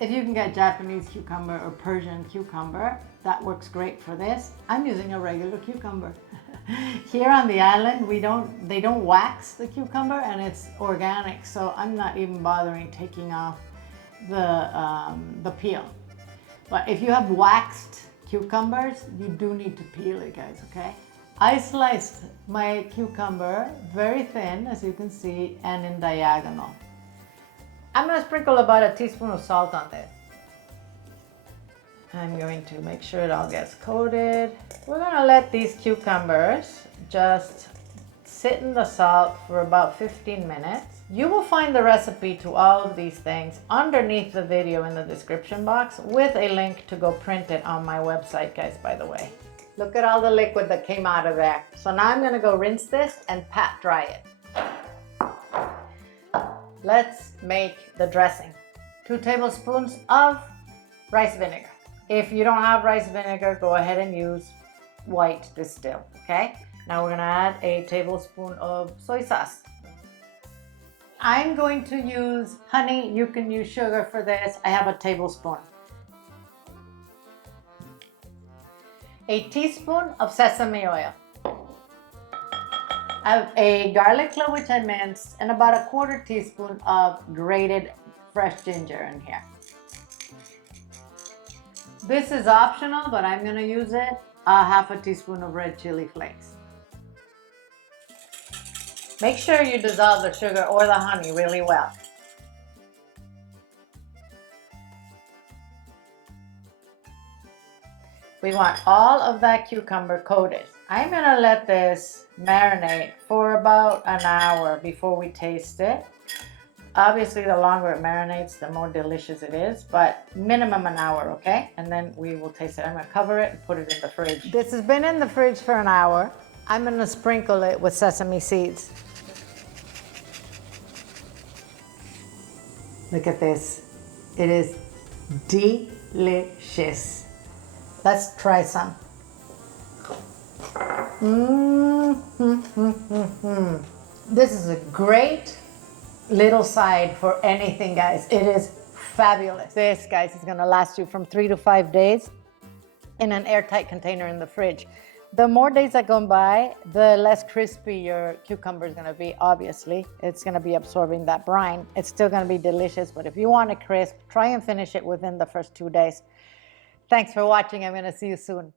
If you can get Japanese cucumber or Persian cucumber, that works great for this. I'm using a regular cucumber. Here on the island, they don't wax the cucumber and it's organic, so I'm not even bothering taking off the peel. But if you have waxed cucumbers, you do need to peel it, guys, okay? I sliced my cucumber very thin, as you can see, and in diagonal. I'm gonna sprinkle about a teaspoon of salt on this. I'm going to make sure it all gets coated. We're gonna let these cucumbers just sit in the salt for about 15 minutes. You will find the recipe to all of these things underneath the video in the description box with a link to go print it on my website, guys, by the way. Look at all the liquid that came out of there. So now I'm gonna go rinse this and pat dry it. Let's make the dressing. 2 tablespoons of rice vinegar. If you don't have rice vinegar, go ahead and use white distilled, okay? Now we're gonna add a tablespoon of soy sauce. I'm going to use honey. You can use sugar for this. I have a tablespoon. A teaspoon of sesame oil. I have a garlic clove which I minced and about a 1/4 teaspoon of grated fresh ginger in here. This is optional, but I'm gonna use it. A 1/2 teaspoon of red chili flakes. Make sure you dissolve the sugar or the honey really well. We want all of that cucumber coated. I'm gonna let this marinate for about an hour before we taste it. Obviously, the longer it marinates, the more delicious it is, but minimum an hour, okay? And then we will taste it. I'm gonna cover it and put it in the fridge. This has been in the fridge for an hour. I'm gonna sprinkle it with sesame seeds. Look at this. It is delicious. Let's try some. This is a great little side for anything, guys. It is fabulous. This, guys, is gonna last you from 3 to 5 days in an airtight container in the fridge. The more days that go by, the less crispy your cucumber is gonna be, obviously. It's gonna be absorbing that brine. It's still gonna be delicious, but if you want it crisp, try and finish it within the first 2 days. Thanks for watching. I'm gonna see you soon.